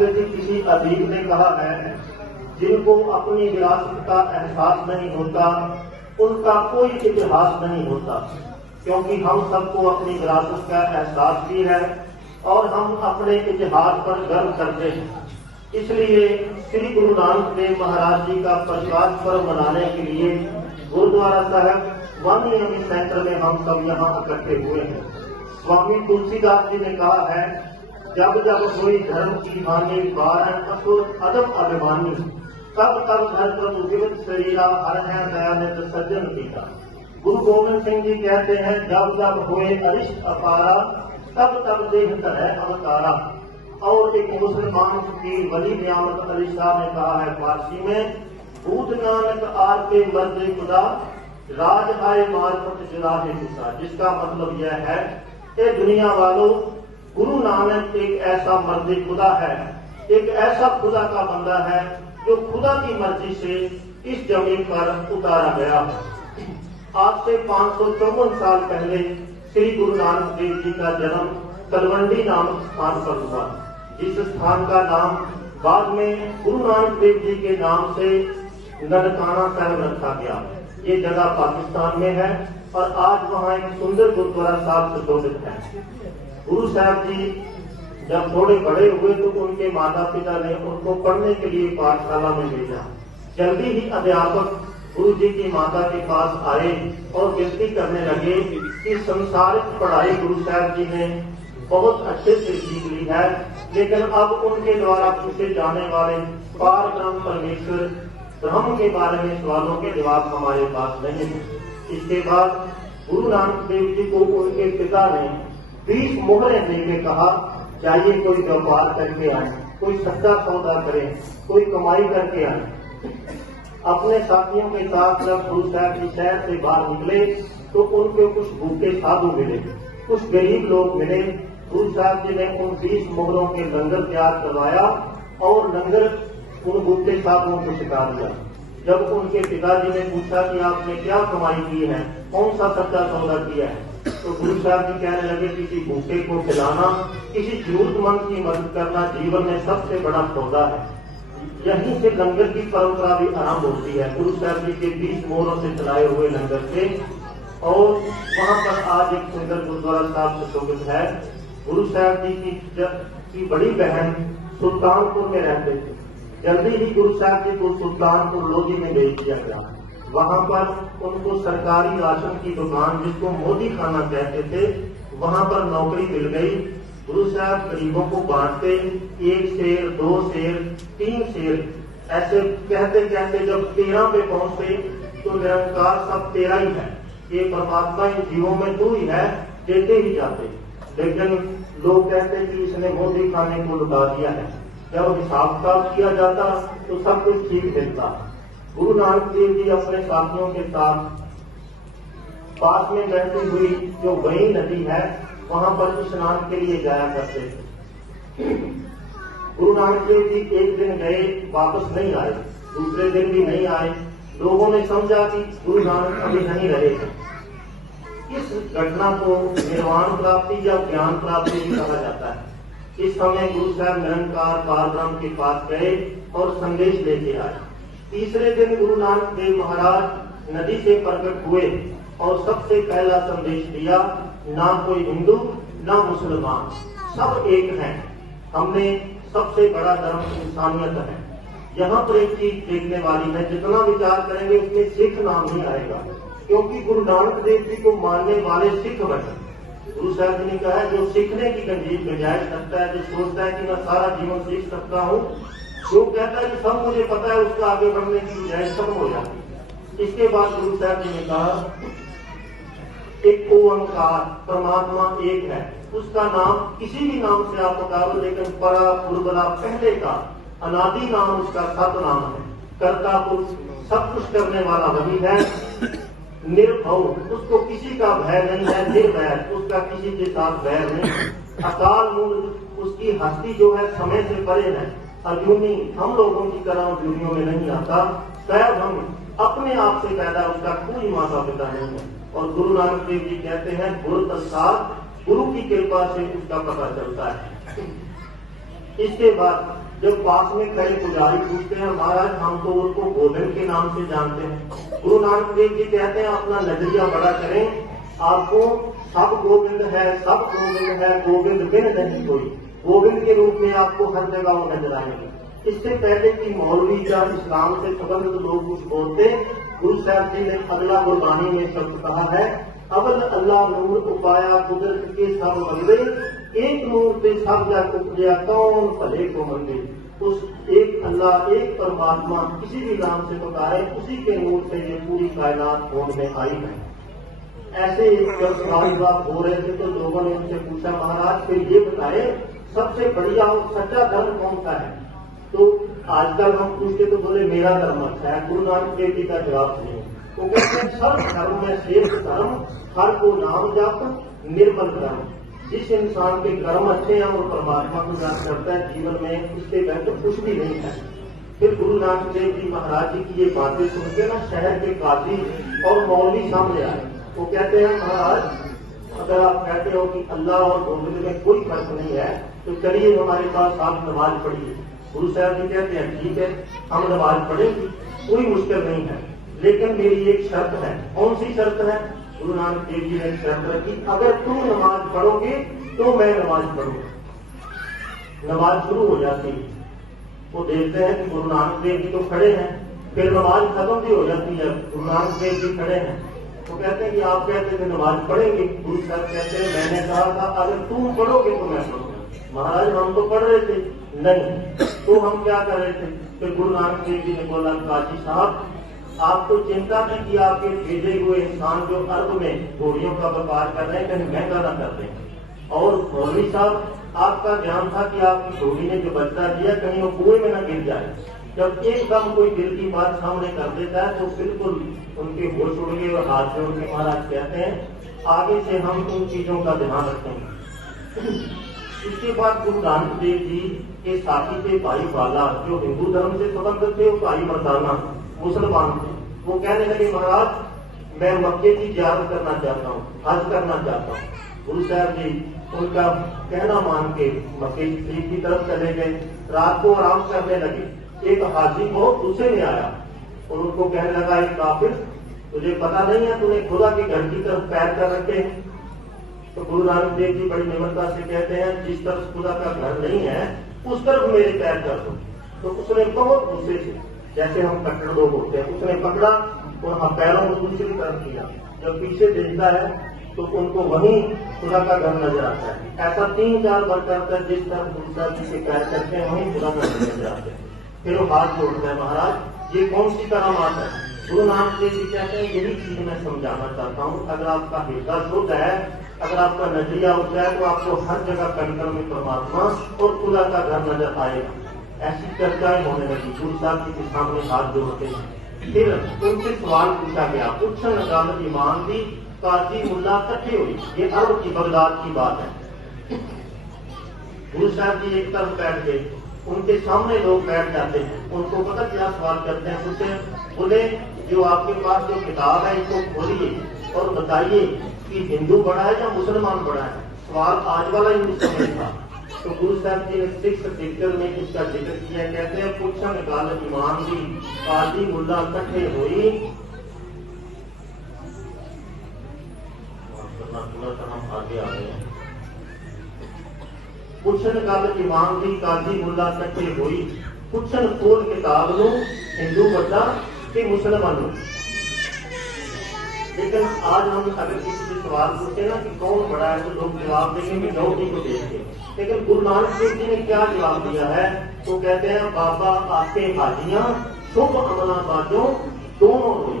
चाणक्य जी किसी अदीब ने कहा है, जिनको अपनी विरासत का एहसास नहीं होता उनका कोई इतिहास नहीं होता, क्योंकि हम सबको अपनी विरासत का एहसास भी है और हम अपने इतिहास पर गर्व करते हैं। इसलिए श्री गुरु नानक देव महाराज जी का प्रकाश पर्व मनाने के लिए गुरुद्वारा साहब वाणी सेंटर में हम सब यहाँ इकट्ठे हुए हैं। स्वामी तुलसीदास जी ने कहा है, जब जब कोई धर्म की हानि बारह असुर अदब अभिमानी, तब तब घर पर जीवित शरीरा हर है दयानित सज्जन पीता। गुरु गोविंद सिंह जी कहते हैं, जब जब हुए अरिष्ट अपारा, तब तब देह तरह अवतारा। और एक मुसलमान की वली नियामत अली शाह ने कहा है फारसी में, भूत नानक आर के मर्द खुदा, राज आए मार्फत जुराहे खुदा। जिसका मतलब यह है कि दुनिया वालों, गुरु नानक एक ऐसा मर्द खुदा है, एक ऐसा खुदा का बंदा है जो खुदा की मर्जी से इस जमीन पर उतारा गया। आज से 554 साल पहले श्री गुरु नानक देव जी का जन्म तलवंडी नामक स्थान पर हुआ, जिस स्थान का नाम बाद में गुरु नानक देव जी के नाम से ननकाना साहिब रखा गया। ये जगह पाकिस्तान में है और आज वहाँ एक सुंदर गुरुद्वारा साहब सुशोभित है। गुरु साहब जी जब थोड़े बड़े हुए तो उनके माता पिता ने उनको पढ़ने के लिए पाठशाला में भेजा। जल्दी ही अध्यापक गुरु जी की माता के पास आए और विनती करने लगे कि संसारिक पढ़ाई गुरु साहब जी ने बहुत अच्छे से सीख ली है, लेकिन अब उनके द्वारा पूछे जाने वाले पार ब्रह्म परमेश्वर ब्रह्म के बारे में सवालों के जवाब हमारे पास नहीं है। इसके बाद गुरु नानक देव जी को उनके पिता ने 20 मोहरें देके कहा, चाहिए कोई व्यापार करके आए, कोई सच्चा सौदा करें, कोई कमाई करके आए। अपने साथियों के साथ जब गुरु साहब जी शहर से बाहर निकले तो उनको कुछ भूखे साधु मिले, कुछ गरीब लोग मिले। गुरु साहब जी ने उन 20 मोहरों के लंगर तैयार करवाया और लंगर उन भूखे साधुओं को सिखा दिया। जब उनके पिताजी ने पूछा कि आपने क्या कमाई की है, कौन सा सच्चा सौदा किया है, तो गुरु साहब जी कहने लगे, किसी भूखे को खिलाना, किसी जरूरतमंद की मदद करना जीवन में सबसे बड़ा सौदा है। यहीं से लंगर की परंपरा भी आरंभ होती है, गुरु साहब जी के 20 मोहरों से चलाए हुए लंगर से। और वहाँ पर आज एक सुंदर गुरुद्वारा साहब सुशोभित है। गुरु साहब जी की बड़ी बहन सुल्तानपुर में रहते थे। जल्दी ही गुरु साहब जी को सुल्तानपुर लोधी में भेज दिया गया। वहाँ पर उनको सरकारी राशन की दुकान, जिसको मोदी खाना कहते थे, वहाँ पर नौकरी मिल गई। गुरु साहब गरीबों को बांटते, 1 शेर, 2 शेर, 3 शेर, ऐसे कहते कहते जब 13 पे पहुंचते तो निरंकार सब तेरा ही है, ये परमात्मा इन जीवों में तू ही है, देते ही जाते। लेकिन लोग कहते कि इसने मोदी खाने को लुटा दिया है। जब हिसाब किताब किया जाता तो सब कुछ ठीक मिलता। गुरु नानक देव जी अपने साथियों के साथ पास में बहती हुई जो वही नदी है वहां पर स्नान के लिए जाया करते थे। गुरु नानक देव जी एक दिन गए, वापस नहीं आए, दूसरे दिन भी नहीं आए। लोगों ने समझा कि गुरु नानक अभी नहीं रहे थे। इस घटना को निर्वाण प्राप्ति या ज्ञान प्राप्ति भी कहा जाता है। इस समय गुरु साहब निरंकार पारब्रह्म के पास गए और संदेश लेके आए। तीसरे दिन गुरु नानक देव महाराज नदी से प्रकट हुए और सबसे पहला संदेश दिया, ना कोई हिंदू ना मुसलमान, सब एक हैं। हमने सबसे बड़ा धर्म इंसानियत है। यहाँ पर एक चीज देखने वाली है, जितना विचार करेंगे उसमें सिख नाम नहीं आएगा, क्योंकि गुरु नानक देव जी को मानने वाले सिख बने। गुरु साहब जी ने कहा है, जो सीखने की गुंजाइश रखता है, जो सोचता है कि मैं सारा जीवन सीख सकता हूँ, जो कहता है कि सब मुझे पता है, उसका आगे बढ़ने की गुंजाइश खत्म हो जाती है। इसके बाद गुरु साहब जी ने कहा, एक ओंकार परमात्मा एक है, उसका नाम किसी भी नाम से आप पुकारो, लेकिन परा पुरबला पहले का अनादि नाम उसका सत नाम है। कर्ता पुरुष सब कुछ करने वाला वही है। निर्भव, उसको किसी का भय नहीं है। निर्भय, उसका किसी के साथ वैर नहीं। अकाल मूर्त, उसकी हस्ती जो है समय से परे है। अर्जुनी, हम लोगों की तरह दुनियों में नहीं आता। शायद हम अपने आप से पैदा, उसका कोई माता पिता नहीं है। और गुरु नानक देव जी कहते हैं, गुरु प्रसाद, गुरु की कृपा से उसका पता चलता है। इसके बाद जब पास में खड़े पुजारी पूछते हैं महाराज हम तो उनको गोविंद के नाम से जानते हैं। गुरु नानक देव जी कहते हैं अपना नजरिया बड़ा करें, आपको सब गोविंद है, सब गोविंद है, गोविंद बिन नहीं कोई। गोविंद के रूप में आपको हर जगह वो नजर आएंगे। इससे पहले कि मौलवी या इस्लाम से संबंधित लोग कुछ बोलते, गुरु साहब जी ने अगला गुरबानी में शब्द कहा है, अवल अल्लाह नूर उपाया कुदरत के सब बंदे, एक नूर पे सब जग उपजया कौन भले को मंदे। उस एक अल्लाह, एक परमात्मा किसी भी नाम से पुकारे, उसी के नूर से ये पूरी कायनात होंद में आई है। ऐसे जब सवाल जवाब हो रहे थे तो लोगों ने उनसे पूछा महाराज फिर ये बताए सबसे बढ़िया और सच्चा धर्म कौन सा है। तो आजकल हम पूछते तो बोले मेरा धर्म अच्छा है। गुरु नानक देव जी का जवाब सुनिए। वो कहते हैं सर्व धर्म में श्रेष्ठ धर्म, हर को नाम जप निर्मल धर्म। जिस इंसान के कर्म अच्छे हैं और परमात्मा को याद करता है जीवन में, उससे बेहतर कुछ भी नहीं है। फिर गुरु नानक देव जी महाराज जी की ये बातें सुन के ना शहर के काजी और मौलवी सामने आए। वो कहते हैं महाराज अगर आप कहते हो कि अल्लाह और गोविंद में कोई फर्क नहीं है तो चलिए हमारे पास आप नमाज पढ़िए। गुरु साहब जी कहते हैं ठीक है हम नमाज पढ़ेंगे, कोई मुश्किल नहीं है, लेकिन मेरी एक शर्त है। कौन सी शर्त है? गुरु नानक देव जी ने एक शर्त रखी, अगर तुम नमाज पढ़ोगे तो मैं नमाज पढ़ूंगा। नमाज शुरू हो जाती है, वो देखते हैं कि गुरु नानक देव जी तो खड़े हैं, फिर नमाज खत्म भी हो जाती है, गुरु नानक देव जी खड़े हैं। वो कहते हैं कि आप कहते थे नमाज पढ़ेंगे। गुरु साहब कहते हैं मैंने कहा था अगर तुम पढ़ोगे तो मैं पढ़ूंगा। महाराज हम तो पढ़ रहे थे। नहीं, तो हम क्या कर रहे थे? फिर गुरु नानक देव जी ने बोला काजी साहब आप तो चिंता नहीं कि आपके भेजे हुए इंसान जो अर्ब में घोड़ियों का व्यापार कर रहे हैं कहीं महंगा ना कर दें। और मौलवी साहब आपका ध्यान था कि आपकी घोड़ी ने जो बच्चा दिया कहीं वो कुएं में ना गिर जाए। जब एकदम कोई दिल की बात सामने कर देता है तो बिल्कुल उनके होश उड़ गए और हाथ जोड़ के महाराज कहते हैं आगे से हम उन चीजों का ध्यान रखेंगे। इसके बाद गुरु नानक देव जी के साथी थे भाई बाला, जो हिंदू धर्म से संबंधित थे, वो भाई मर्दाना मुसलमान थे। वो कहने लगे महाराज मैं मक्के की जियारत करना चाहता हूँ, हज करना चाहता हूँ। गुरु साहब जी उनका कहना मान के मक्के शरीफ की तरफ चले गए। रात को आराम करने लगे, एक हाजी बहुत गुस्से में आया और उनको कहने लगा एक काफिर तुझे पता नहीं है तूने खुदा के घर की तरफ पैर कर रखे हैं। तो गुरु नानक देव जी बड़ी निम्रता से कहते हैं जिस तरफ खुदा का घर नहीं है उस तरफ मेरे पैर कर दो। तो उसने बहुत गुस्से से, जैसे हम कट्टर लोग होते हैं, उसने पकड़ा और पैरों को दूसरी तरफ किया। जब पीछे देखता है तो उनको वहीं खुदा का घर नजर आता है। ऐसा 3-4 बार करता है, जिस तरफ गुरु साहब जी से पैर करते हैं वहीं खुदा का घर नजर आता है। फिर वो हाथ जोड़ता है महाराज ये कौन सी करामात है? गुरु नानक देव जी कहते हैं यही चीज मैं समझाना चाहता हूँ। अगर आपका हृदय शुद्ध है, अगर आपका नजरिया उठता है तो आपको हर जगह कण कण में परमात्मा और खुदा का घर नजर आएगा। ऐसी चर्चाएं होने लगी, गुरु साहब जी के सामने हाथ जोड़ते हैं। फिर उनसे सवाल पूछा गया, पूछन अदालत ईमान दी काजी मुल्ला इकट्ठे हुई। ये अरब की बगदाद की बात है। गुरु साहब जी एक तरफ बैठ गए, उनके सामने लोग बैठ जाते हैं, उनको पता क्या सवाल करते हैं? उसे बोले जो आपके पास जो किताब है इसको खोलिए और बताइए कि हिंदू बड़ा है या मुसलमान बड़ा है। सवाल आज वाला ही उस समय था। तो गुरु साहब जी ने 6 सिक्कर में इसका जिक्र किया। कहते हैं पूछा निकाल ईमान दी काजी मुल्ला इकट्ठे हुई। थोड़ा सा हम आगे आ गए हैं। पुछन गल ईमान दी काजी मुल्ला इकट्ठे हुई। पुछन खोल किताब नूं हिंदू बड़ा कि मुसलमान। लेकिन आज हम अगर किसी से सवाल पूछे ना कि कौन बड़ा है तो लोग जवाब देंगे मिनौती को देख के। लेकिन गुरु नानक देव जी ने क्या जवाब दिया है? तो कहते हैं बाबा आके हाजियां शुभ अमला बाजों दोनों हुई।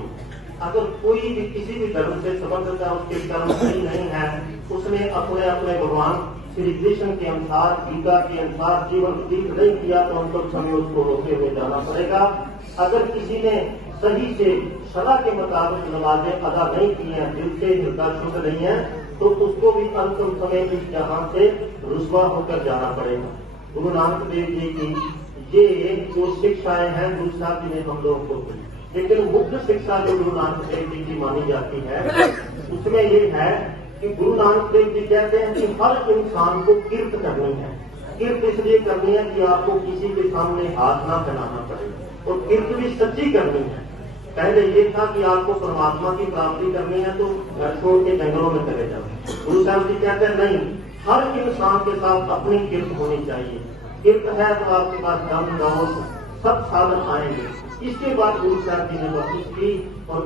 अगर कोई भी किसी भी धर्म से संबंधित है, उसके कर्म सही नहीं है, उसने अपने अपने भगवान श्री कृष्ण के अनुसार गीता के अनुसार जीवन व्यतीत नहीं किया तो हम लोग समय उसको रोके हुए जाना पड़ेगा। अगर किसी ने सही से सलाह के मुताबिक नमाजें अदा नहीं की हैं, दिल से हृदय शुद्ध नहीं है, तो उसको भी अंतिम समय इस जहां से रुसवा होकर जाना पड़ेगा। गुरु नानक देव जी की ये जो शिक्षाएं हैं गुरु साहब जी ने हम लोगों को दी। लेकिन मुख्य शिक्षा जो गुरु नानक देव जी की मानी जाती है उसमें ये है कि गुरु नानक देव जी कहते हैं कि हर इंसान को किरत करनी है। किरत इसलिए करनी है कि आपको किसी के सामने हाथ ना फैलाना पड़े, और किरत भी सच्ची करनी है। पहले ये था कि आपको परमात्मा की प्राप्ति करनी है तो घर छोड़ के जंगलों में चले जाओ। गुरु साहब जी कहते हैं नहीं, हर इंसान के साथ अपनी किरत होनी चाहिए। किरत है तो आपके पास दम दौलत सब साधन आएंगे। इसके बाद गुरु साहब जी ने बख्शिश की और